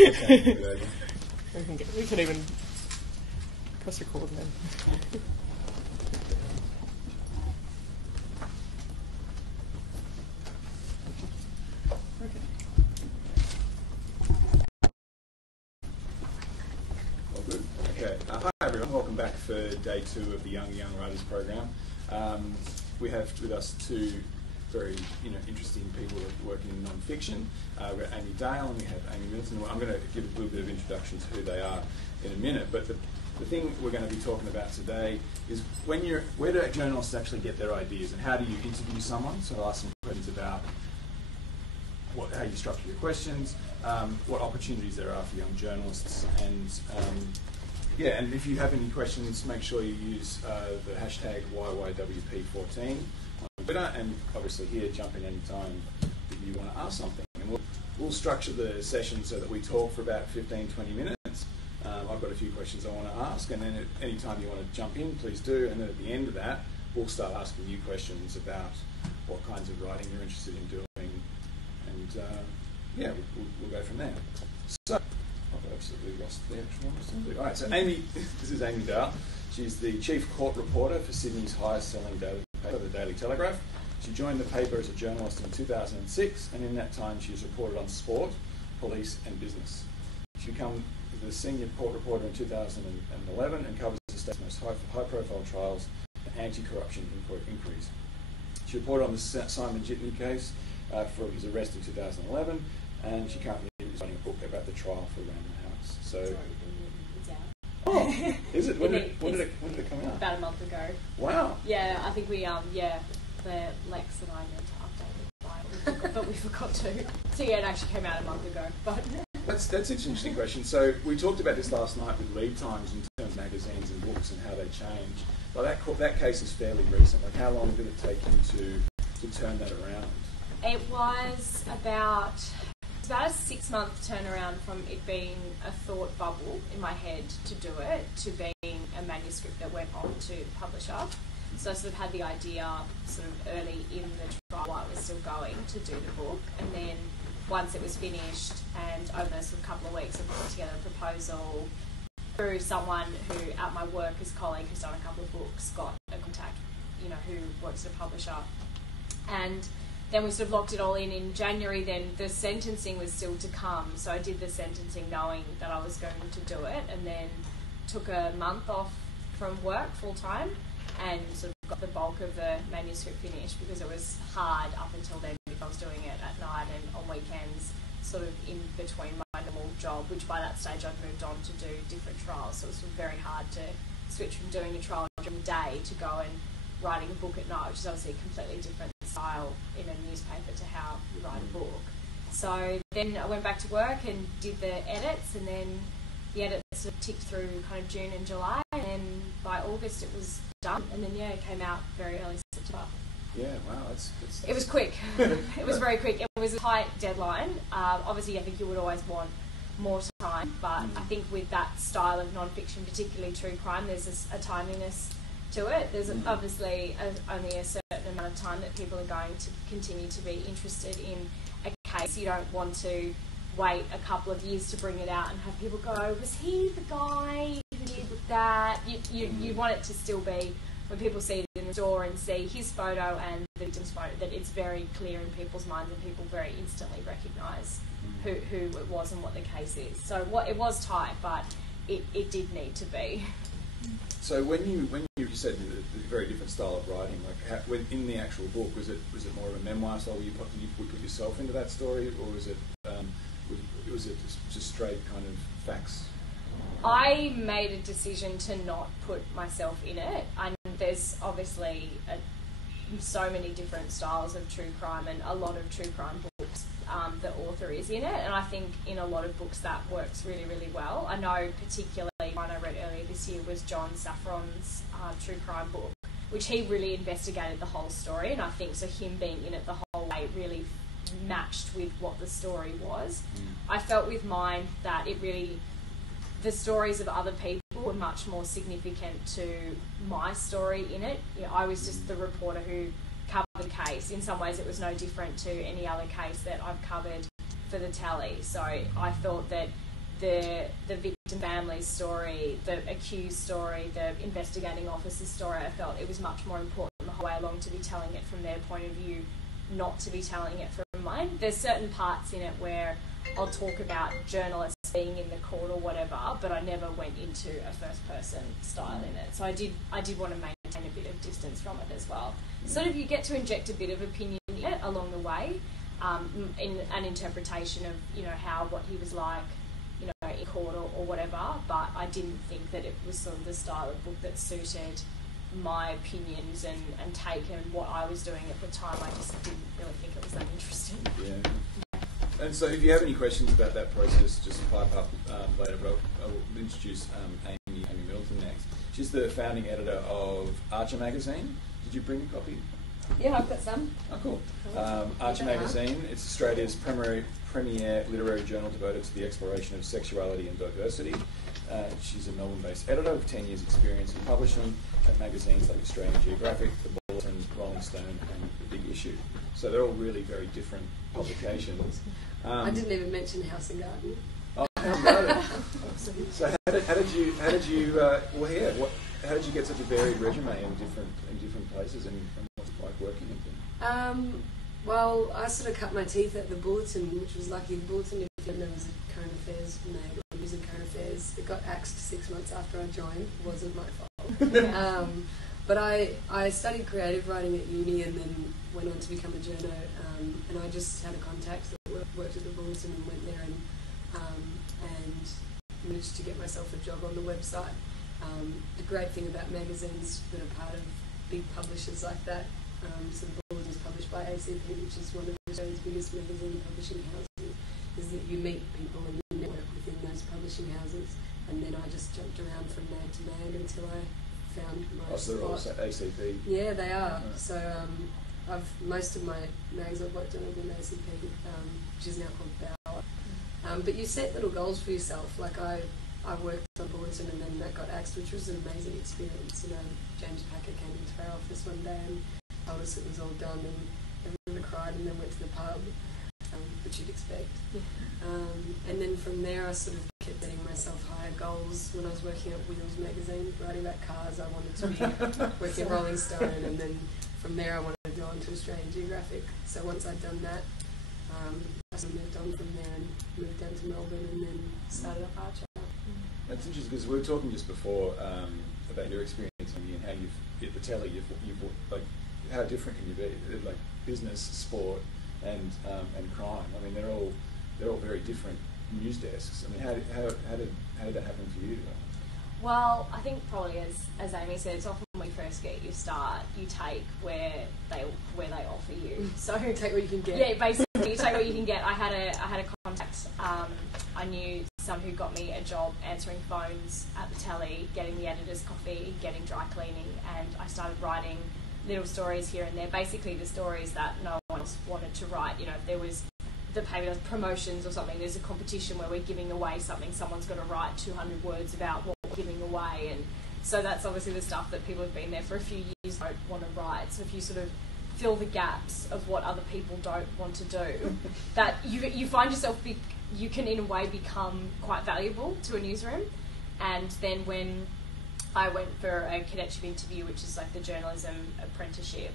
Okay, we could even press record then. Hi everyone, welcome back for day 2 of the Young Writers program. We have with us two very interesting people that work in non-fiction. We've got Amy Dale and we have Amy Middleton. I'm going to give a little bit of introduction to who they are in a minute, but the thing we're going to be talking about today is where do journalists actually get their ideas and how do you interview someone? So I'll ask some questions about how you structure your questions, what opportunities there are for young journalists, and and if you have any questions, make sure you use the hashtag YYWP14 on Twitter, and obviously here, jump in any time that you want to ask something. And we'll structure the session so that we talk for about 15-20 minutes. I've got a few questions I want to ask, and then at any time you want to jump in, please do. And then at the end of that, we'll start asking you questions about what kinds of writing you're interested in doing, and we'll go from there. So, I've absolutely lost the actual one. All right, so Amy, this is Amy Dale. She's the chief court reporter for Sydney's highest-selling daily paper, the Daily Telegraph. She joined the paper as a journalist in 2006, and in that time she's reported on sport, police and business. She became the senior court reporter in 2011 and covers the state's most high-profile trials and anti-corruption inquiries. She reported on the Simon Jitney case for his arrest in 2011, and she currently is writing a book about the trial for Random House. So, it's out. Oh, is it? When did it come out? About a month ago. Wow. Yeah, I think we the Lex and I meant to update it, but we forgot to. So yeah, it actually came out a month ago. But that's an interesting question. So we talked about this last night with lead times in terms of magazines and books and how they change. But that case is fairly recent. Like, how long did it take you to turn that around? It was about a 6-month turnaround from it being a thought bubble in my head to do it to being a manuscript that went on to publisher. So I sort of had the idea sort of early in the trial while it was still going to do the book, and then once it was finished and over a sort of couple of weeks I put together a proposal through someone who at my work, his colleague who's done a couple of books, got a contact, who works at a publisher, and then we sort of locked it all in January. Then the sentencing was still to come, so I did the sentencing knowing that I was going to do it, and then took a month off from work full time and sort of got the bulk of the manuscript finished, because it was hard up until then because I was doing it at night and on weekends, sort of in between my normal job, which by that stage I'd moved on to do different trials, so it was sort of very hard to switch from doing a trial during the day to go and writing a book at night, which is obviously a completely different style in a newspaper to how you write a book. So then I went back to work and did the edits, and then the edits sort of ticked through kind of June and July, and then by August it was done, and then it came out very early September. Yeah, wow, that's It was quick. It was very quick. It was a tight deadline. Obviously I think you would always want more time, but I think with that style of non-fiction, particularly true crime, there's a timeliness to it. There's obviously only a certain amount of time that people are going to continue to be interested in a case. You don't want to wait a couple of years to bring it out and have people go, was he the guy who did that? You want it to still be, when people see it in the store and see his photo and the victim's photo, that it's very clear in people's minds and people very instantly recognise who it was and what the case is. So it was tight, but it did need to be. So when you said the very different style of writing, like in the actual book, was it more of a memoir style where you put yourself into that story, or was it just straight kind of facts? I made a decision to not put myself in it. And there's obviously so many different styles of true crime, and a lot of true crime books the author is in it, and I think in a lot of books that works really, really well. I know particularly one I read earlier this year was John Safran's true crime book, which he really investigated the whole story, and I think so him being in it the whole way really matched with what the story was. I felt with mine that the stories of other people were much more significant to my story in it. I was just the reporter who covered the case. In some ways it was no different to any other case that I've covered for the Telly. So I thought that the victim family's story, the accused story, the investigating officer's story. I felt it was much more important the whole way along to be telling it from their point of view, not to be telling it from mine. There's certain parts in it where I'll talk about journalists being in the court or whatever, but I never went into a first person style in it. So I did want to maintain a bit of distance from it as well. Sort of you get to inject a bit of opinion in it along the way, in an interpretation of, you know, what he was like, you know, in court or whatever, but I didn't think that it was sort of the style of book that suited my opinions and take and what I was doing at the time. I just didn't really think it was that interesting. Yeah. And so if you have any questions about that process, just pipe up later. I will introduce Amy Middleton next. She's the founding editor of Archer magazine. Did you bring a copy? Yeah, I've got some. Oh, cool. Archer magazine, it's Australia's premier literary journal devoted to the exploration of sexuality and diversity. She's a Melbourne-based editor with 10 years' experience in publishing at magazines like Australian Geographic, The Bulletin, Rolling Stone, and The Big Issue. So they're all really very different publications. I didn't even mention House and Garden. Oh, House and Garden. So how did you how did you get such a varied resume in different places, and what's it like working in them? Well, I sort of cut my teeth at The Bulletin, which was lucky. The Bulletin, if you know, was a current affairs mag, or news and current affairs. It got axed 6 months after I joined. It wasn't my fault. But I studied creative writing at uni and then went on to become a journo. And I just had a contact that worked at The Bulletin and went there and managed to get myself a job on the website. The great thing about magazines that are part of big publishers like that, so The Bulletin is published by ACP, which is one of Australia's biggest magazine publishing houses, is that you meet people and you network within those publishing houses. And then I just jumped around from mag to mag until I found my so they're all ACP? Yeah, they are. Right. So most of my mags I've worked on have been ACP, which is now called Bauer. But you set little goals for yourself. Like I worked on Bulletin and then that got axed, which was an amazing experience. You know, James Packer came into our office one day and told us it was all done, and everyone cried and then went to the pub, which you'd expect. Yeah. And then from there I sort of kept setting myself higher goals. When I was working at Wheels magazine, writing about cars, I wanted to be working at Rolling Stone, and then from there I wanted to go on to Australian Geographic. So once I'd done that, I sort of moved on from there and moved down to Melbourne and then started up Archer. That's interesting because we were talking just before about your experience and how you've at the telly. You've like how different can you be? Like business, sport, and crime. I mean, they're all very different news desks. I mean, how did that happen for you? Well, I think probably as Amy said, it's often when you first get your start, you take where they offer you. So take what you can get. Yeah, basically you take what you can get. I had a contact. I knew someone who got me a job answering phones at the telly, getting the editor's coffee, getting dry cleaning, and I started writing little stories here and there. Basically, the stories that no one else wanted to write. You know, if there was the paper does promotions or something, there's a competition where we're giving away something, someone's got to write 200 words about what we're giving away, and so that's obviously the stuff that people have been there for a few years don't want to write. So if you sort of fill the gaps of what other people don't want to do, that you find yourself, you can in a way become quite valuable to a newsroom. And then when I went for a cadetship interview, which is like the journalism apprenticeship,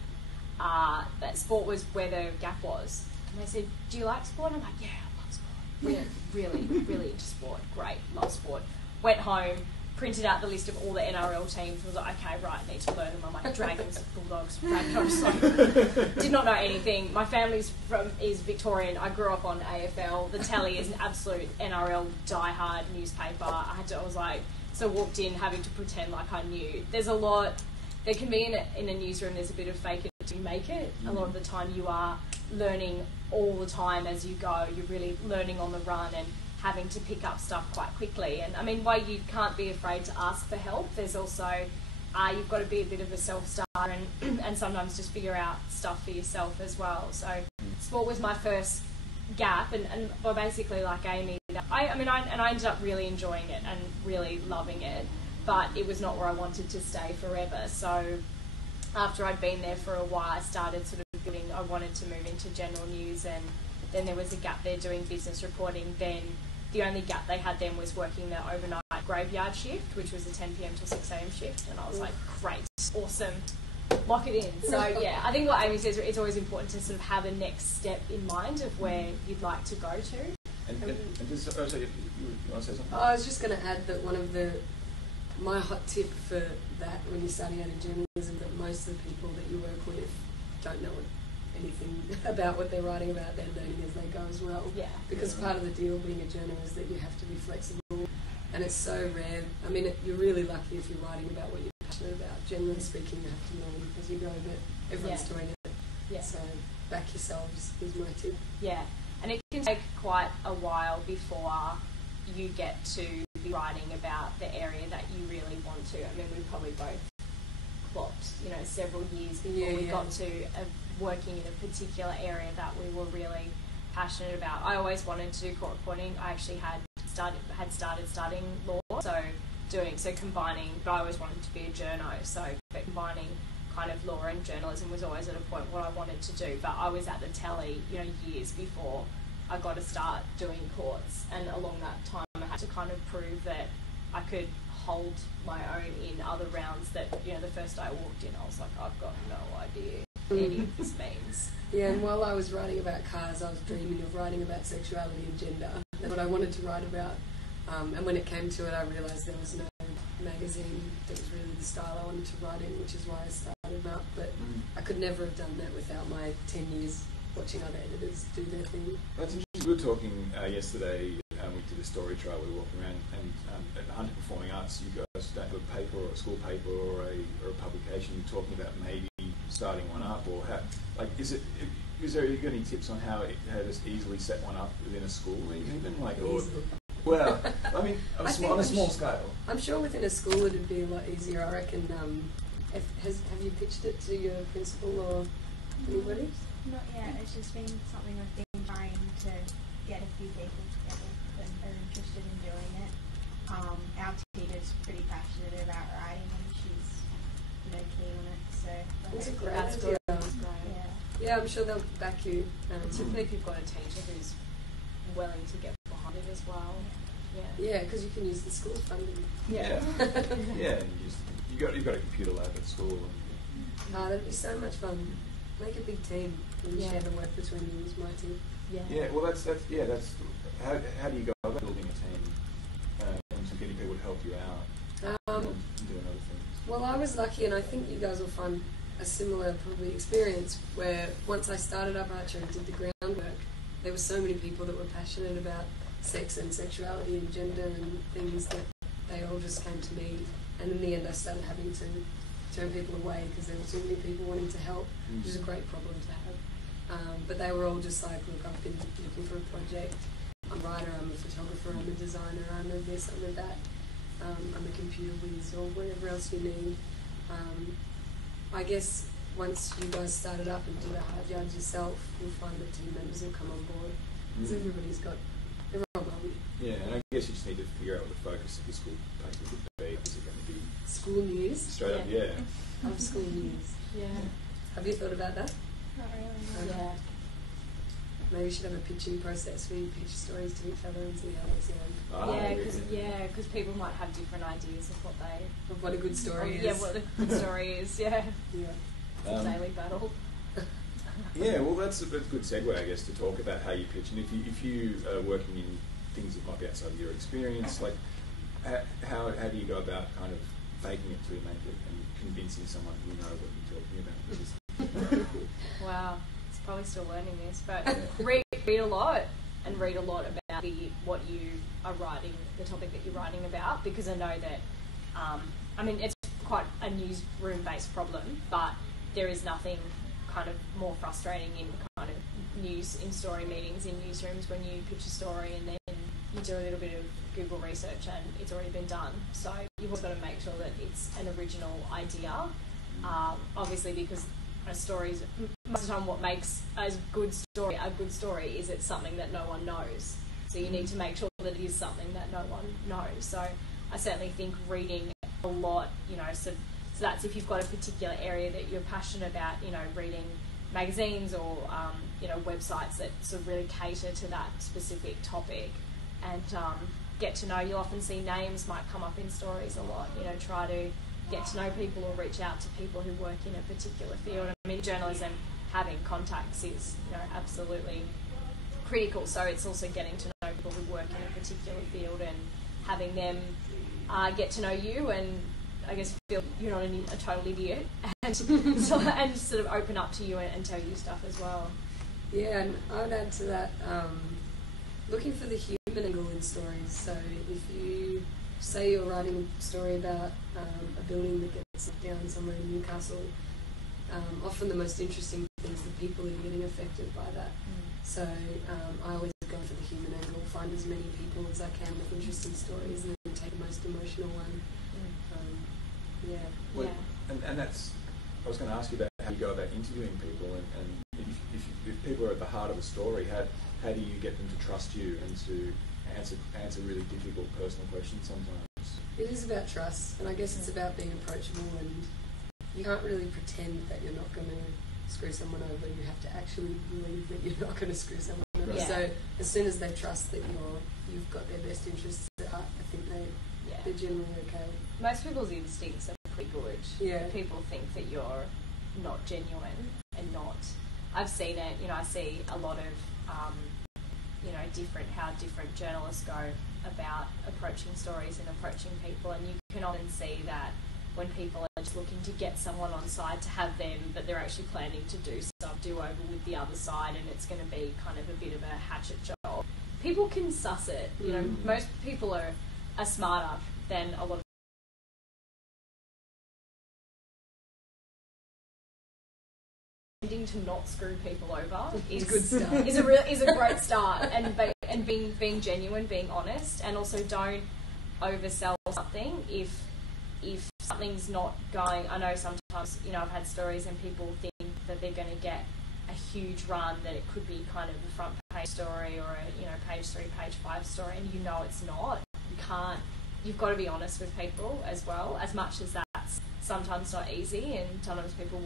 that sport was where the gap was. And they said, do you like sport? And I'm like, yeah, I love sport. Really into sport. Great, love sport. Went home, printed out the list of all the NRL teams, was like, okay, right, need to learn them. I'm like, Dragons, Bulldogs, Rabbitohs. Like, did not know anything. My family's is Victorian. I grew up on AFL. The telly is an absolute NRL diehard newspaper. I walked in having to pretend like I knew. There's a lot, there can be in a newsroom, there's a bit of fake it to make it. A lot of the time you are learning all the time as you go. You're really learning on the run and having to pick up stuff quite quickly. And I mean, while you can't be afraid to ask for help, there's also, you've got to be a bit of a self-starter and sometimes just figure out stuff for yourself as well. So sport was my first gap, and basically like Amy, I ended up really enjoying it and really loving it, but it was not where I wanted to stay forever. So after I'd been there for a while, I started sort of I wanted to move into general news, and then there was a gap there doing business reporting. Then the only gap they had then was working the overnight graveyard shift, which was a 10 p.m. till 6 a.m. shift, and I was like, great, awesome, lock it in. So yeah, I think what Amy says, it's always important to sort of have a next step in mind of where you'd like to go to. And just, so you want to say something? I was just going to add that my hot tip for that when you're starting out in journalism, that most of the people that you work with don't know anything about what they're writing about. They're learning as they go as well. Yeah. Because part of the deal being a journalist is that you have to be flexible, and it's so rare. I mean, you're really lucky if you're writing about what you're passionate about. Generally speaking, you have to learn as you go, but everyone's doing it. Yeah. So back yourselves is my tip. Yeah, and it can take quite a while before you get to be writing about the area that you really want to. I mean, we probably both clocked, several years before we got to working in a particular area that we were really passionate about. I always wanted to do court reporting. I actually had started studying law, so combining, but I always wanted to be a journo, but combining kind of law and journalism was always at a point what I wanted to do. But I was at the telly, years before I got to start doing courts, and along that time I had to kind of prove that I could hold my own in other rounds. That the first day I walked in, I was like, I've got no idea what any of this means. Yeah, and while I was writing about cars, I was dreaming of writing about sexuality and gender. That's what I wanted to write about. And when it came to it, I realised there was no magazine that was really the style I wanted to write in, which is why I started out. But I could never have done that without my 10 years watching other editors do their thing. That's interesting. We were talking yesterday, we did a story trial, we were walking around, and at Hunter Performing Arts, you guys don't have a paper or a school paper or a publication talking about maybe starting one up, or how, is there any tips on how to easily set one up within a school even, well, I mean, on a small scale. I'm sure within a school it'd be a lot easier. I reckon. Have you pitched it to your principal or anybody? Not yet. It's just been something I've been trying to get a few people together that are interested in doing it. Our teacher's pretty passionate about writing, and she's keen on it. So it's a great that's idea. great. Yeah, I'm sure they'll back you. Particularly if you've got a teacher who's willing to get behind it as well. Yeah, because you can use the school funding. Yeah. Yeah, and you've got a computer lab at school. That'd be so much fun. Make a big team and share the work between you is my tip. Yeah, well, that's how do you go about building a team and getting people to help you out and doing other things? Well, I was lucky, and I think you guys will find a similar probably experience where once I started up archery and did the groundwork, there were so many people that were passionate about sex and sexuality and gender and things that they all just came to me, and in the end I started having to turn people away because there were too many people wanting to help, which is a great problem to have. But they were all just like, look, I've been looking for a project, I'm a writer, I'm a photographer, I'm a designer, I'm a this, I'm a that, I'm a computer whiz, or whatever else you need. I guess once you guys started up and do the hard yards yourself, you'll find that team members will come on board because everyone will be. Yeah, and I guess you just need to figure out what the focus of the school paper would be. Is it going to be school news? Straight up, yeah. Of school news. Yeah. Have you thought about that? not really. Yeah. Maybe we should have a pitching process where you pitch stories to each other and see how they sound. Because people might have different ideas of Of what a good story is. Yeah, what a good story is. Yeah. Yeah. It's a daily battle. Yeah, well, that's a good segue, I guess, to talk about how you pitch. And if you are working in things that might be outside of your experience, how do you go about kind of faking it till you make it and convincing someone you know what you're talking about? Wow, it's probably still learning this, but read a lot and read a lot about what you are writing, the topic that you're writing about, because I know that, it's quite a newsroom-based problem, but there is nothing kind of more frustrating in kind of news in story meetings in newsrooms when you pitch a story and then you do a little bit of Google research and it's already been done. So you've also got to make sure that it's an original idea. Obviously, because a story is most of the time what makes a good story is it's something that no one knows. So you need to make sure that it is something that no one knows. So I certainly think reading a lot, so that's if you've got a particular area that you're passionate about, reading magazines or, websites that sort of really cater to that specific topic, and get to know. You'll often see names might come up in stories a lot. You know, try to get to know people or reach out to people who work in a particular field. I mean, journalism, having contacts is, you know, absolutely critical. So it's also getting to know people who work in a particular field and having them get to know you and I guess feel you're not a total idiot and sort of open up to you and tell you stuff as well. Yeah, and I would add to that, looking for the human angle in stories. So if you say you're writing a story about a building that gets knocked down somewhere in Newcastle, often the most interesting thing is the people who are getting affected by that. So I always go for the human angle, find as many people as I can with interesting stories and then take the most emotional one. Well, and that's, I was going to ask you about how you go about interviewing people, and if people are at the heart of a story, how do you get them to trust you and to answer really difficult personal questions sometimes? It is about trust, and I guess it's about being approachable, and you can't really pretend that you're not going to screw someone over. You have to actually believe that you're not going to screw someone over. Yeah. So as soon as they trust that you've got their best interests at heart, I think they're generally okay. Most people's instincts are pretty good. Yeah. People think that you're not genuine and not. I've seen it. You know, I see a lot of how different journalists go about approaching stories and approaching people, and you can often see that when people are just looking to get someone on side to have them, but they're actually planning to do stuff, do over with the other side, and it's going to be kind of a bit of a hatchet job. People can suss it. You know, most people are smarter than a lot of to not screw people over is a good start. is a great start, and being genuine, being honest, and also don't oversell something if something's not going. I know sometimes, you know, I've had stories and people think that they're going to get a huge run, that it could be kind of a front page story or a, you know, page 3, page 5 story, and you know it's not. You've got to be honest with people as well, as much as that's sometimes not easy, and sometimes people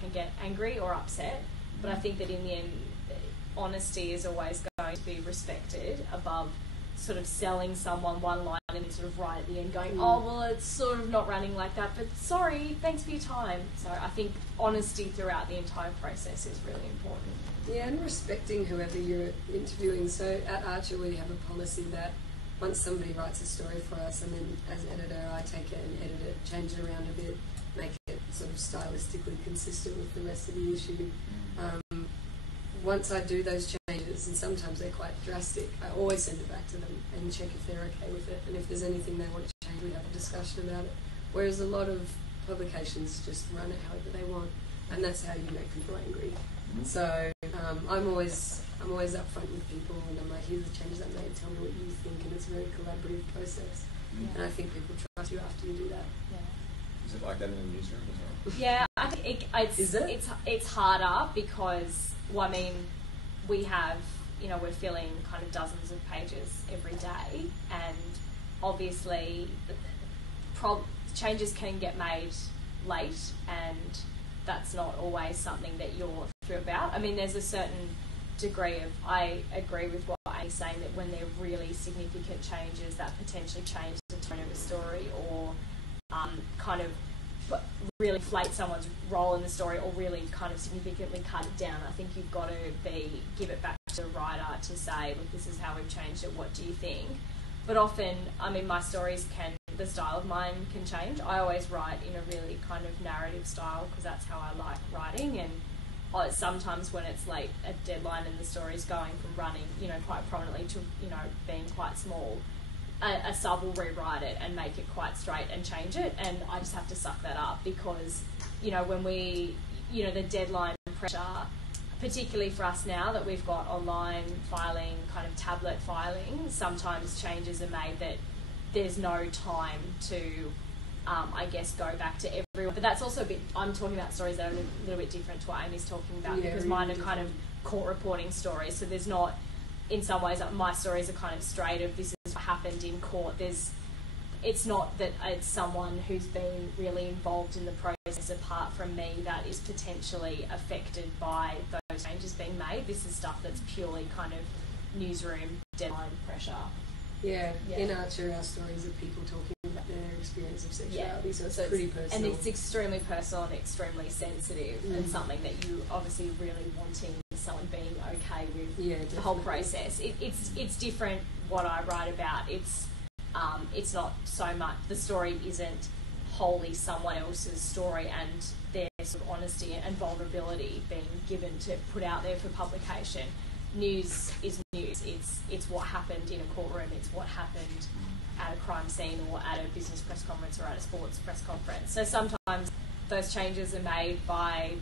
can get angry or upset. But I think that in the end, honesty is always going to be respected above sort of selling someone one line and then sort of right at the end going, oh, well, it's sort of not running like that, but sorry, thanks for your time. So I think honesty throughout the entire process is really important. Yeah, and respecting whoever you're interviewing. So at Archer, we have a policy that once somebody writes a story for us, and then as editor, I take it and edit it, change it around a bit, make it sort of stylistically consistent with the rest of the issue. Once I do those changes, and sometimes they're quite drastic, I always send it back to them and check if they're okay with it. And if there's anything they want to change, we have a discussion about it. Whereas a lot of publications just run it however they want, and that's how you make people angry. So I'm always upfront with people, and I'm like, here's the changes I made, tell me what you think, and it's a very collaborative process. And I think people trust you after you do that. Is it like that in the newsroom as well? Yeah, I think it's harder because, well, I mean, we have, you know, we're filling kind of dozens of pages every day, and obviously changes can get made late, and that's not always something that you're thrilled about. I mean, there's a certain degree of, I agree with what Amy's saying, that when there are really significant changes that potentially change the tone of a story, or kind of really inflate someone's role in the story, or really kind of significantly cut it down, I think you've got to give it back to the writer to say, look, this is how we've changed it, what do you think? But often, I mean, my stories the style of mine can change. I always write in a really kind of narrative style because that's how I like writing, and sometimes when it's like a deadline and the story's going from running, you know, quite prominently to, you know, being quite small, a sub will rewrite it and make it quite straight and change it, and I just have to suck that up because, you know, when the deadline pressure, particularly for us now that we've got online filing, kind of tablet filing, sometimes changes are made that there's no time to, I guess, go back to everyone. But that's also a bit, I'm talking about stories that are a little bit different to what Amy's talking about, because mine are kind of court reporting stories, so there's not, in some ways, my stories are kind of straight of this is what happened in court. It's not that it's someone who's been really involved in the process apart from me that is potentially affected by those changes being made. This is stuff that's purely kind of newsroom deadline pressure. Yeah. Yeah. In Archer, our stories are people talking about their experience of sexuality, so it's So pretty personal. And it's extremely personal and extremely sensitive, and something that you obviously really wanting someone being okay with the whole process. It's different what I write about. It's not so much, the story isn't wholly someone else's story and their sort of honesty and vulnerability being given to put out there for publication. News is news. It's what happened in a courtroom. It's what happened at a crime scene or at a business press conference or at a sports press conference. So sometimes those changes are made by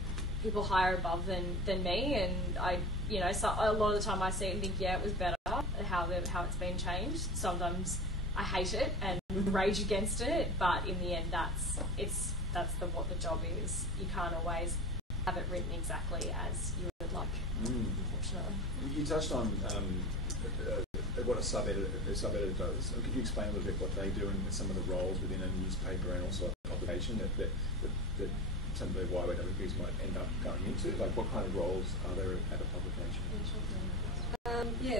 people higher above than me, and I, so a lot of the time I see it and think, yeah, it was better how it's been changed. Sometimes I hate it and rage against it, but in the end, that's what the job is. You can't always have it written exactly as you would like, unfortunately. You touched on what a sub-editor does. Could you explain a little bit what they do and some of the roles within a newspaper and also a publication that some of the YWPs might end up going into? Like, what kind of roles are there at a publication?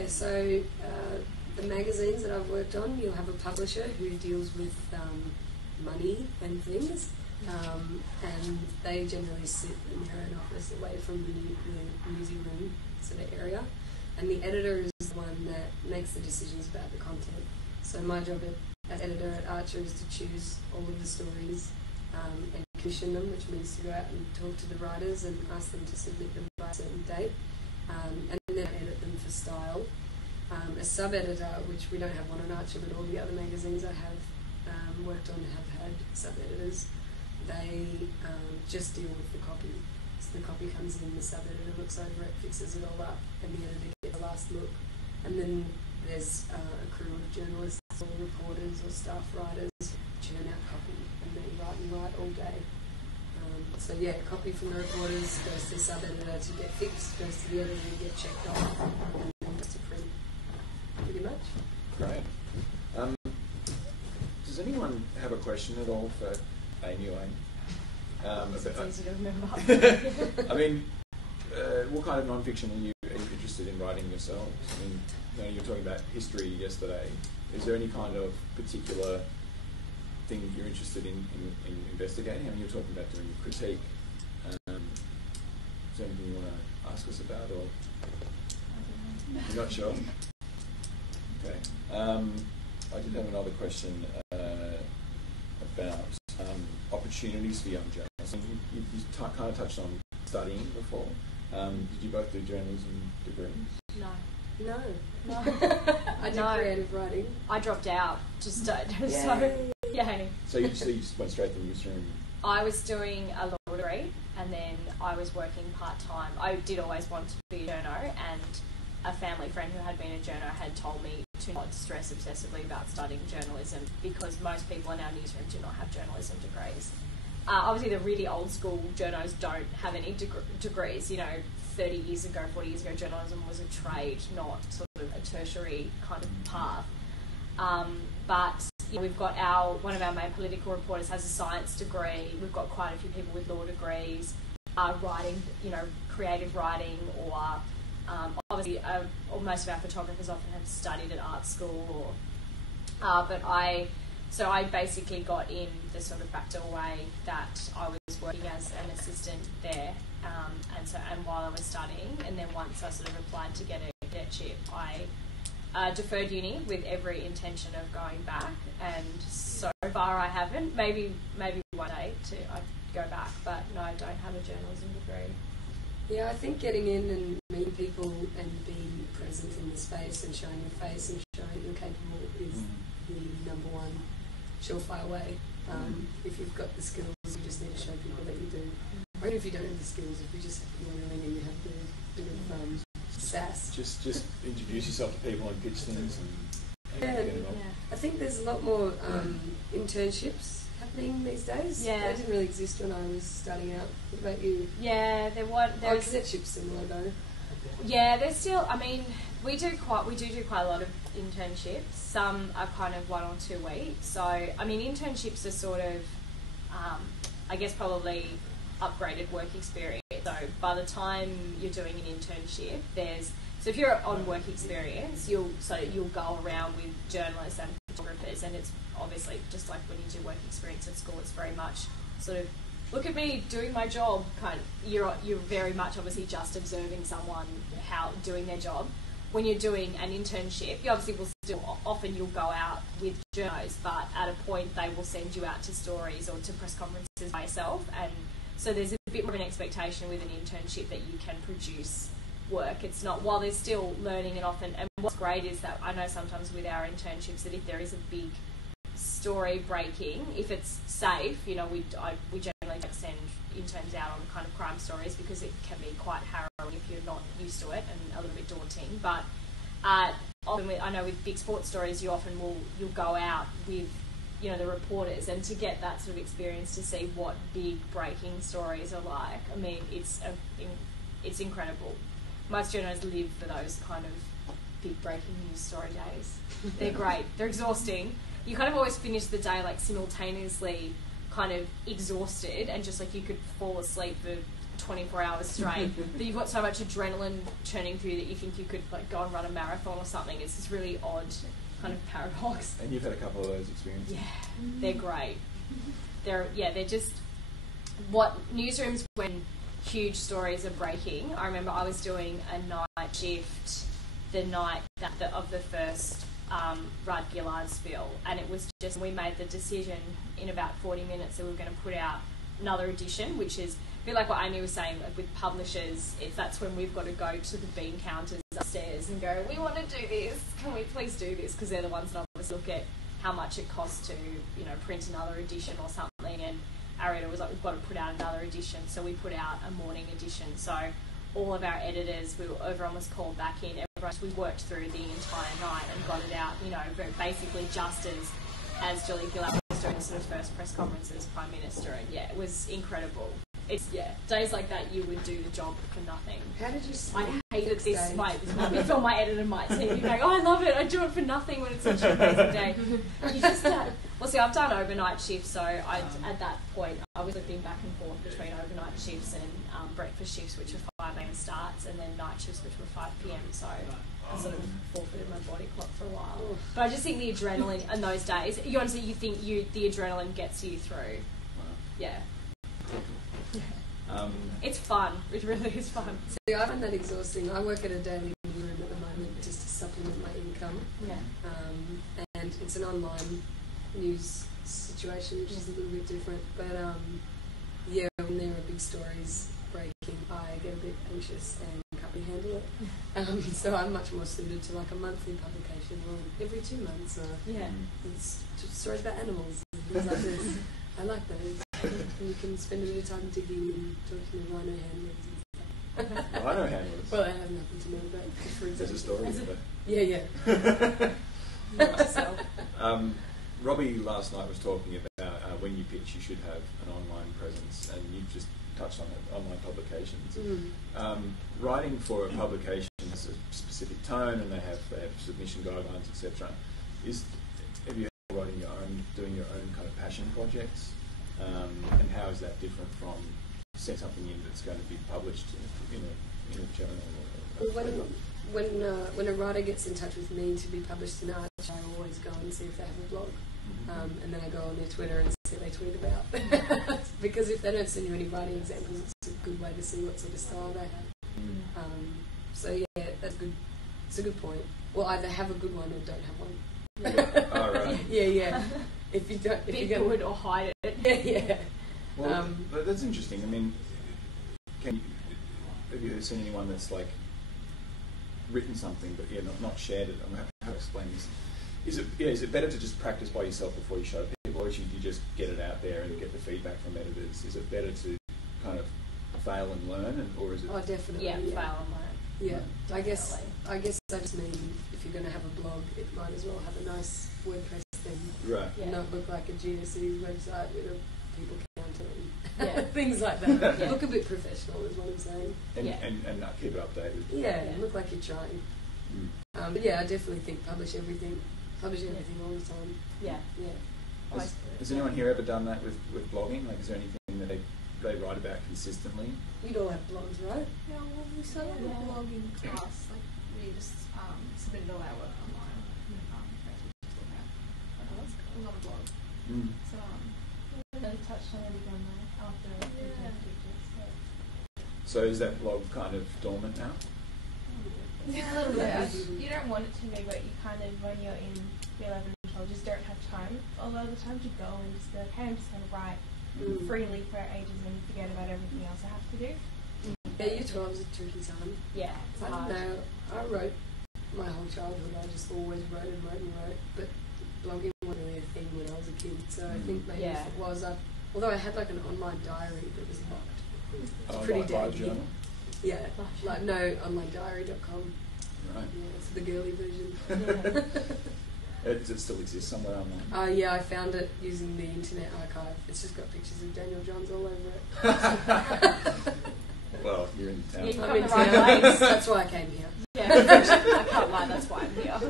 So the magazines that I've worked on, you'll have a publisher who deals with money and things, and they generally sit in their own office away from the newsroom sort of area. And the editor is the one that makes the decisions about the content. So my job as editor at Archer is to choose all of the stories and commission them, which means to go out and talk to the writers and ask them to submit them by a certain date, and then edit them for style. A sub-editor, which we don't have one on Archer, but all the other magazines I have worked on have had sub-editors. They just deal with the copy. So the copy comes in, the sub-editor looks over it, fixes it all up, and the editor gets a last look. And then there's a crew of journalists or reporters or staff writers who churn out copy, and they write all day. Copy from the reporters goes to the sub-editor to get fixed, goes to the editor to get checked off, and then goes to print. Pretty much. Great. Does anyone have a question at all for Amy Lane? It's easy to remember. I mean, what kind of non-fiction are you interested in writing yourselves? I mean, you were talking about history yesterday. Is there any kind of particular thing you're interested in investigating? I mean, you're talking about doing critique. Is there anything you want to ask us about, or you're not sure? Okay. I did have another question about opportunities for young journalists. And you kind of touched on studying before. Did you both do journalism degrees? No. I did creative writing. I dropped out. Just Yay. So you just went straight to the newsroom? I was doing a law degree, and then I was working part-time. I did always want to be a journo, and a family friend who had been a journo had told me to not stress obsessively about studying journalism, because most people in our newsroom do not have journalism degrees. Obviously, the really old school journos don't have any degrees. 30 years ago, 40 years ago, journalism was a trade, not sort of a tertiary kind of path. But we've got one of our main political reporters has a science degree. We've got quite a few people with law degrees, writing, creative writing, or obviously most of our photographers often have studied at art school. So I basically got in the sort of backdoor way that I was working as an assistant there, and while I was studying, and then once I sort of applied to get a cadetship, I deferred uni with every intention of going back, and so far I haven't. Maybe one day I'd go back, but no, I don't have a journalism degree. Yeah, I think getting in and meeting people and being present in the space and showing your face and showing you're capable is the number one surefire way. If you've got the skills, you just need to show people that you do. Or even if you don't have the skills, if you just have the willing and you have the bit of sass. Just introduce yourself to people and pitch things. I think there's a lot more internships happening these days. Yeah. They didn't really exist when I was starting out. What about you? Yeah, there's cadetship's similar though. Yeah, there's still. I mean, we do quite a lot of internships. Some are kind of 1 or 2 weeks. So I mean, internships are sort of, I guess, probably upgraded work experience. So by the time you're doing an internship, So if you're on work experience, you'll go around with journalists and photographers, and it's obviously just like when you do work experience at school, it's very much sort of, look at me doing my job, kind of. You're very much obviously just observing someone how doing their job. When you're doing an internship, you obviously will still, often you'll go out with journalists, but at a point they will send you out to stories or to press conferences by yourself, and so there's a bit more of an expectation with an internship that you can produce work. It's not, while there's still learning, and often, and what's great is that I know sometimes with our internships that if there is a big story breaking, if it's safe, we generally don't send interns out on kind of crime stories because it can be quite harrowing if you're not used to it and a little bit daunting. But often, I know with big sports stories, you'll go out with the reporters, and to get that sort of experience to see what big breaking stories are like. I mean, it's incredible. Most journalists live for those kind of big breaking news story days. They're great. They're exhausting. You kind of always finish the day like simultaneously kind of exhausted, and just like you could fall asleep for 24 hours straight, but you've got so much adrenaline churning through that you think you could like go and run a marathon or something. It's this really odd kind of paradox. And you've had a couple of those experiences. Yeah, they're great. They're just what newsrooms when huge stories are breaking. I remember I was doing a night shift the night of the first Rudd Gillard spill, and it was just, we made the decision in about 40 minutes that we were going to put out another edition, which is a bit like what Amy was saying, like with publishers, that's when we've got to go to the bean counters upstairs and go, we want to do this, can we please do this, because they're the ones that obviously look at how much it costs to print another edition or something, and our editor was like, we've got to put out another edition, so we put out a morning edition. So all of our editors, everyone was called back in. We worked through the entire night and got it out, basically just as Julie Gillard was doing the sort of first press conference as Prime Minister. And yeah, it was incredible. It's, days like that you would do the job for nothing. How did you sleep? I hated this. I felt my editor might see me going, oh, I love it. I do it for nothing when it's such an amazing day. You just, well, see, I've done overnight shifts, so at that point I was flipping back and forth between overnight shifts and breakfast shifts, which were 5 a.m. starts, and then night shifts, which were 5 p.m. So I sort of forfeited my body clock for a while. But I just think the adrenaline in those days, you honestly, the adrenaline gets you through. Yeah. It's fun. It really is fun. See, I find that exhausting. I work at a daily newsroom at the moment just to supplement my income. Yeah. And it's an online news situation, which is a little bit different. But when there are big stories breaking, I get a bit anxious and can't really handle it. So I'm much more suited to like a monthly publication or every 2 months. It's just stories about animals and things like this. I like those. And you can spend a bit of time digging and talking to rhino handlers and stuff. Rhino handlers? Well, I have nothing to know about, for example. There's a story of it. Yeah. Robbie last night was talking about when you pitch you should have an online presence, and you've just touched on it, online publications. Writing for a publication has a specific tone, and they have submission guidelines, etc. Have you had writing doing your own kind of passion projects? And how is that different from setting something in that's going to be published in a journal? When a writer gets in touch with me to be published in Arch, I always go and see if they have a blog, and then I go on their Twitter and see what they tweet about. Because if they don't send you any writing examples, it's a good way to see what sort of style they have. So yeah, that's good. It's a good point. Well, either have a good one or don't have one. Oh, right. Yeah. If you don't, be good or hide it. Yeah. Well, that's interesting. I mean, have you seen anyone that's like written something but not shared it? I mean, how to explain this? Is it better to just practice by yourself before you show people, or should you just get it out there and get the feedback from editors? Is it better to kind of fail and learn, or is it? Oh, definitely. Yeah, fail and learn. Yeah, I guess I just mean if you're going to have a blog, it might as well have a nice WordPress thing. Right. Yeah. Not look like a GeoCities website with a people counter and things like that. Yeah. Look a bit professional is what I'm saying. And keep it updated. Yeah, look like you're trying. But yeah, I definitely think publish everything all the time. Yeah. Has anyone here ever done that with blogging? Like, is there anything that they write about consistently? You'd all have blogs, right? Yeah, well, we saw that blog in class, like we just submitted all our work online for our teachers to look at. It was on a blog. So we really touched on it again though after we turned teachers. So is that blog kind of dormant now? Yeah, a little bit. You don't want it to be, but you kind of, when you're in year 11 and 12, just don't have time a lot of the time to go and just be like, hey, I'm just going to write freely for ages and forget about everything else I have to do. Yeah, year 12 is a tricky time. Yeah, it's I hard. don't know. I wrote my whole childhood. I just always wrote and wrote and wrote. But blogging wasn't really a thing when I was a kid. So I think maybe if it was, although I had like an online diary that was locked. It's pretty like dead. journal? Yeah, like no, onlinediary.com. Right. Yeah, it's the girly version. Does it still exist somewhere online? Yeah, I found it using the Internet Archive. It's just got pictures of Daniel Johns all over it. Well, you're in town. Yeah, you I'm come in the right town. place. That's why I came here. Yeah, I can't lie, that's why I'm here.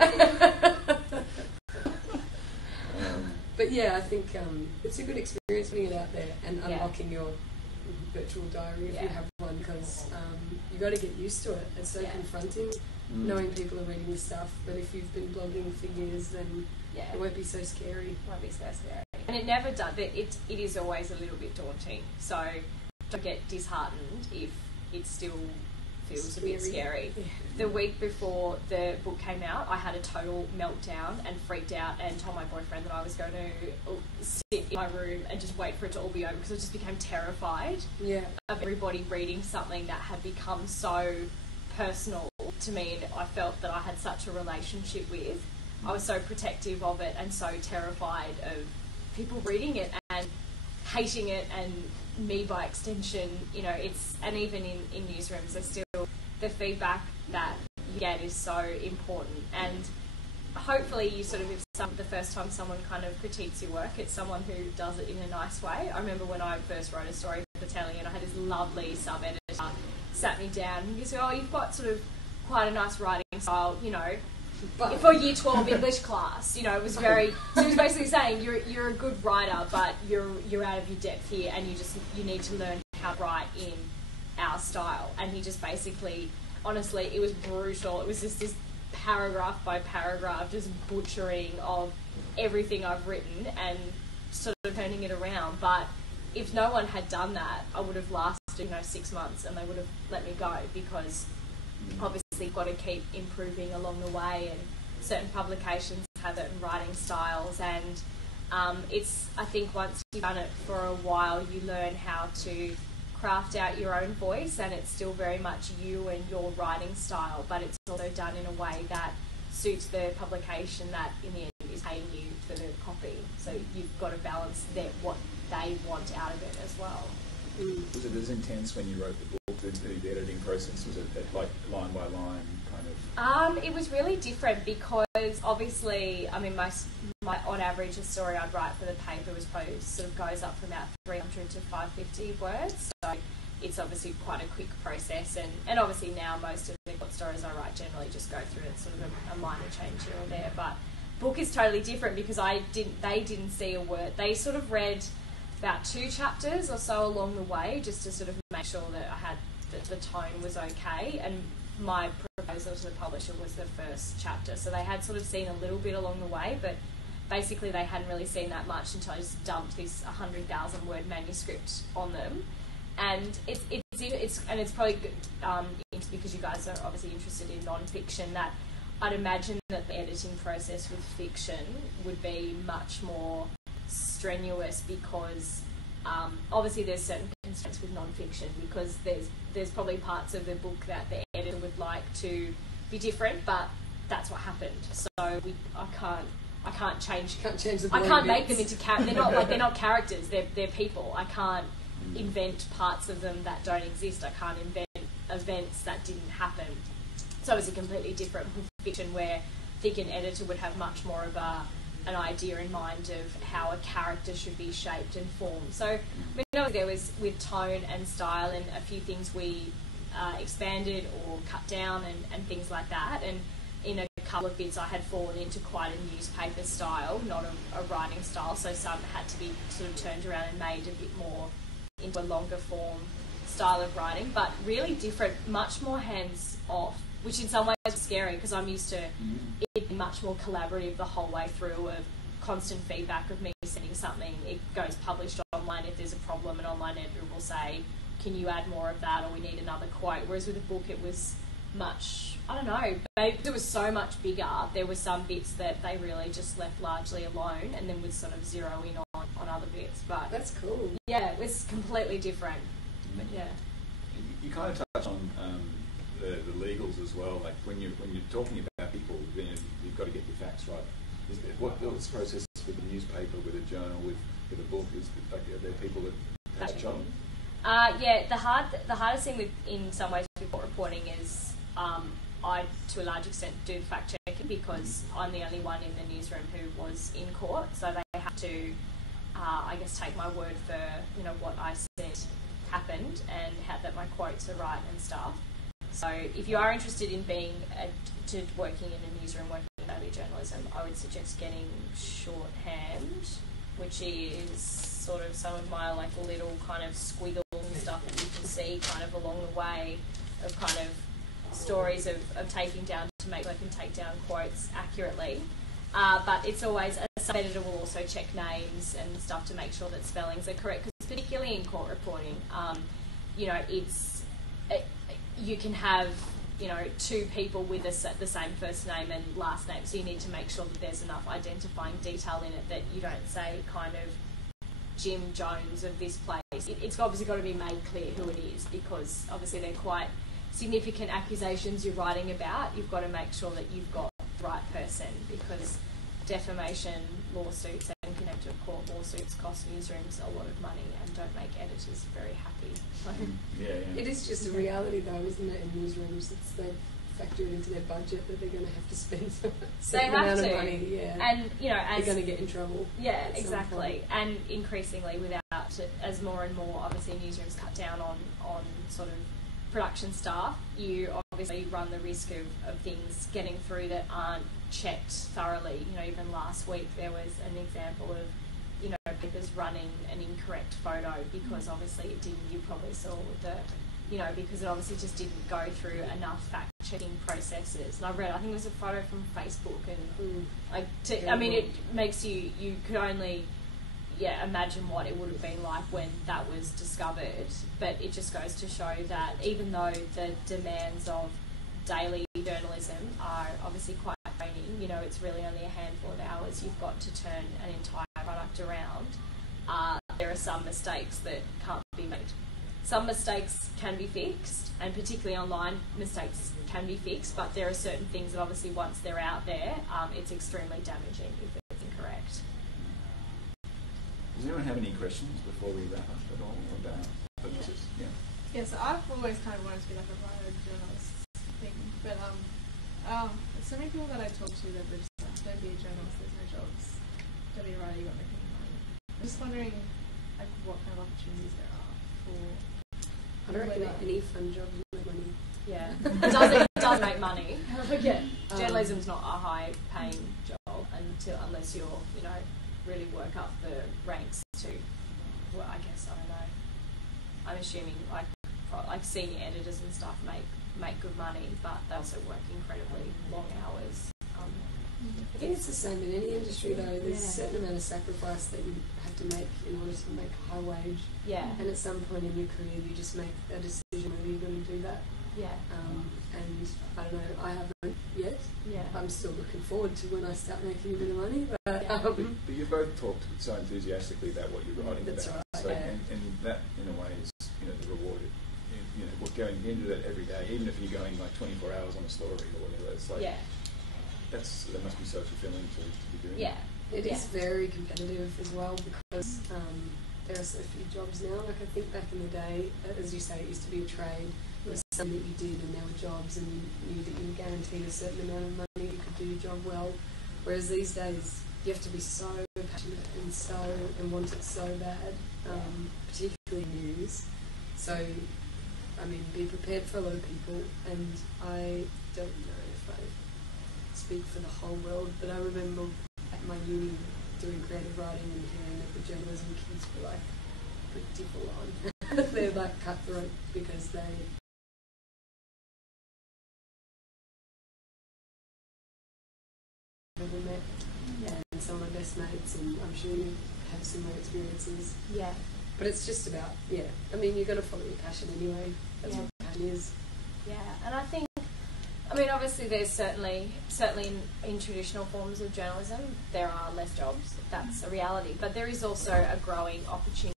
But yeah, I think it's a good experience putting it out there and unlocking your virtual diary if you have one, because you got to get used to it. It's so confronting knowing people are reading your stuff, but if you've been blogging for years, then it won't be so scary. It won't be so scary. And it never does. It is always a little bit daunting. So don't get disheartened if it still feels a bit scary. Yeah. The week before the book came out, I had a total meltdown and freaked out and told my boyfriend that I was going to sit in my room and just wait for it to all be over, because I just became terrified of everybody reading something that had become so personal to me and I felt that I had such a relationship with. I was so protective of it and so terrified of people reading it and hating it, and me by extension, you know, and even in newsrooms, there's still the feedback that you get is so important. And hopefully you sort of, if the first time someone kind of critiques your work, it's someone who does it in a nice way. I remember when I first wrote a story for Telly and I had this lovely sub-editor sat me down and he said, oh, you've got sort of quite a nice writing style, you know, for year 12 English class, you know, it was very, so he was basically saying you're a good writer, but you're out of your depth here and you need to learn how to write in our style. And he just basically, honestly, it was brutal. It was just this paragraph by paragraph, just butchering of everything I've written and sort of turning it around. But if no one had done that, I would have lasted, 6 months and they would have let me go, because obviously you've got to keep improving along the way, and certain publications have certain writing styles, and I think once you've done it for a while, you learn how to craft out your own voice, and it's still very much you and your writing style, but it's also done in a way that suits the publication that in the end is paying you for the copy. So you've got to balance what they want out of it as well. Was it as intense when you wrote the book, the editing process? Was it like line by line kind of? It was really different because obviously, I mean, my on average, a story I'd write for the paper was probably sort of goes up from about 300 to 550 words. So it's obviously quite a quick process, and obviously now most of the short stories I write generally just go through it, sort of a minor change here or there. But book is totally different because they didn't see a word. They sort of read about 2 chapters or so along the way just to sort of make sure that the tone was okay, and my proposal to the publisher was the first chapter, so they had sort of seen a little bit along the way, but basically they hadn't really seen that much until I just dumped this 100,000 word manuscript on them. And it's probably good, because you guys are obviously interested in non-fiction, that I'd imagine that the editing process with fiction would be much more strenuous, because obviously there's certain constraints with non-fiction, because there's probably parts of the book that the editor would like to be different, but that's what happened. So I can't change. I can't make them into characters. They're not characters. They're people. I can't invent parts of them that don't exist. I can't invent events that didn't happen. So it's a completely different with fiction, where I think an editor would have much more of an idea in mind of how a character should be shaped and formed. So I mean, there was with tone and style and a few things we expanded or cut down and things like that. And in a couple of bits I had fallen into quite a newspaper style, not a writing style, so some had to be sort of turned around and made a bit more into a longer form style of writing, but really different, much more hands off. which in some ways is scary because I'm used to it being much more collaborative the whole way through, of constant feedback of me sending something. It goes published online. If there's a problem, an online editor will say, can you add more of that, or we need another quote. Whereas with a book, it was much, I don't know, it was so much bigger. There were some bits that they really just left largely alone and then would sort of zero in on other bits. But That's cool. yeah, it was completely different. But yeah. You kind of touch on the legals as well. Like when you're talking about people, you've got to get your facts right. What's the process with a newspaper, with a journal, with a book? Are there people that touch on? Yeah, the hardest thing in some ways with court reporting is I, to a large extent, do the fact checking because I'm the only one in the newsroom who was in court, so they have to, I guess, take my word for what I said happened and that my quotes are right and stuff. So if you are interested in working in a newsroom, working in daily journalism, I would suggest getting shorthand, which is sort of some of my little kind of squiggles and stuff that you can see kind of along the way of kind of stories of taking down to make sure I can take down quotes accurately. But it's always, a sub-editor will also check names and stuff to make sure that spellings are correct, because particularly in court reporting, you can have two people with the same first name and last name, so you need to make sure that there's enough identifying detail in it that you don't say kind of Jim Jones of this place. It's obviously got to be made clear who it is, because obviously they're quite significant accusations you're writing about. You've got to make sure that you've got the right person, because defamation lawsuits and contempt of court lawsuits cost newsrooms a lot of money and don't make editors very happy. Yeah. It is just a reality, though, isn't it? In newsrooms, they factor it into their budget that they're going to have to spend a certain amount of money. Yeah, and they're going to get in trouble. Yeah, exactly. And increasingly, as more and more, obviously, newsrooms cut down on sort of production staff, you obviously run the risk of things getting through that aren't checked thoroughly. Even last week there was an example of papers running an incorrect photo because obviously it didn't. You probably saw because it obviously just didn't go through enough fact checking processes. And I think it was a photo from Facebook, and it makes you could only imagine what it would have been like when that was discovered. But it just goes to show that even though the demands of daily journalism are obviously quite draining, it's really only a handful of hours you've got to turn an entire product around. There are some mistakes that can't be made. Some mistakes can be fixed, and particularly online mistakes can be fixed, but there are certain things that obviously once they're out there, it's extremely damaging if it's incorrect. Does anyone have any questions before we wrap up at all about purposes? Yeah, so I've always kind of wanted to be like a writer journalist thing, but so many people that I talk to that just don't be a journalist, there's no jobs, don't be a writer, you won't make any money. I'm just wondering what kind of opportunities there are for. I don't reckon any fun job will make money. Yeah, it does make money. Journalism's not a high-paying job unless you're, really work up the ranks to. Well, I guess I don't know. I'm assuming like senior editors and stuff make good money, but they also work incredibly long hours. I think it's the same in any industry, though. There's a certain amount of sacrifice that you have to make in order to make a high wage. Yeah. And at some point in your career, you just make a decision whether you're going to do that. Yeah. And I don't know, I haven't yet. Yeah. I'm still looking forward to when I start making a bit of money. But But you both talked so enthusiastically about what you're writing That's about. right, So, yeah. and that, in a way, is the reward. Going into that every day, even if you're going 24 hours on a story or whatever, it's like that must be so fulfilling to be doing. Yeah. It is very competitive as well, because there are so few jobs now. Like, I think back in the day, as you say, it used to be a trade. It was something that you did, and there were jobs, and you knew that you were guaranteed a certain amount of money, you could do your job well. Whereas these days, you have to be so passionate and want it so bad, particularly news. So, be prepared for a lot of people, and I don't know if I speak for the whole world, but I remember at my uni doing creative writing and hearing that the journalism kids were pretty full on. They're cutthroat because they I've ever met, and some of my best mates, and I'm sure you have similar experiences. Yeah. But it's just about, I mean, you've got to follow your passion anyway. That's what passion is. Yeah, and I think, obviously there's certainly in traditional forms of journalism, there are less jobs. That's a reality. But there is also a growing opportunity.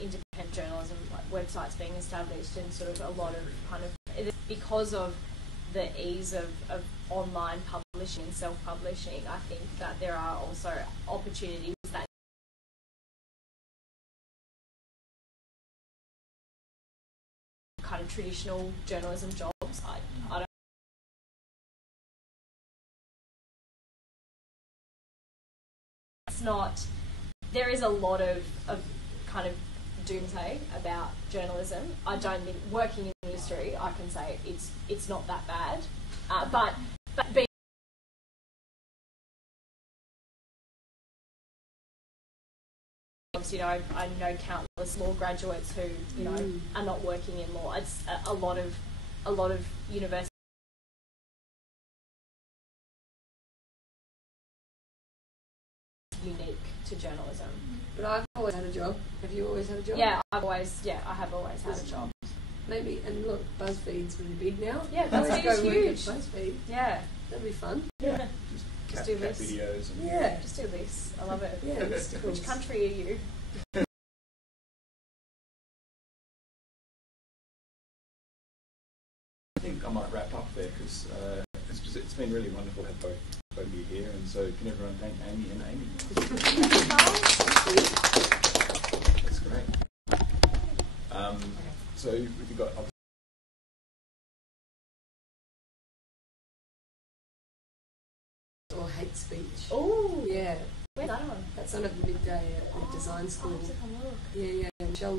Independent journalism, like websites being established, and sort of a lot of because of the ease of online publishing and self-publishing, I think that there are also opportunities that kind of traditional journalism jobs. I don't. It's not. There is a lot of kind of doomsday about journalism. I don't think, working in the industry, I can say it's not that bad. But being, I know countless law graduates who are not working in law. It's a lot of universities unique to journalism. But I've always had a job. Have you always had a job? Yeah, I have always had a job. Maybe, and look, BuzzFeed's really big now. Yeah, Let's BuzzFeed go is work at huge. BuzzFeed. Yeah. That'd be fun. Yeah. Just do cat this. videos. And Yeah. Just do this. I love it. Yeah, it's cool. Which country are you? I think I might wrap up there because it's been really wonderful to have both of you here, and so can everyone thank Amy and Amy? That's great. So we've got Or hate speech. Oh, Yeah, where's that on? that's on at the midday at the design I'll school. have to come look. Yeah, Michelle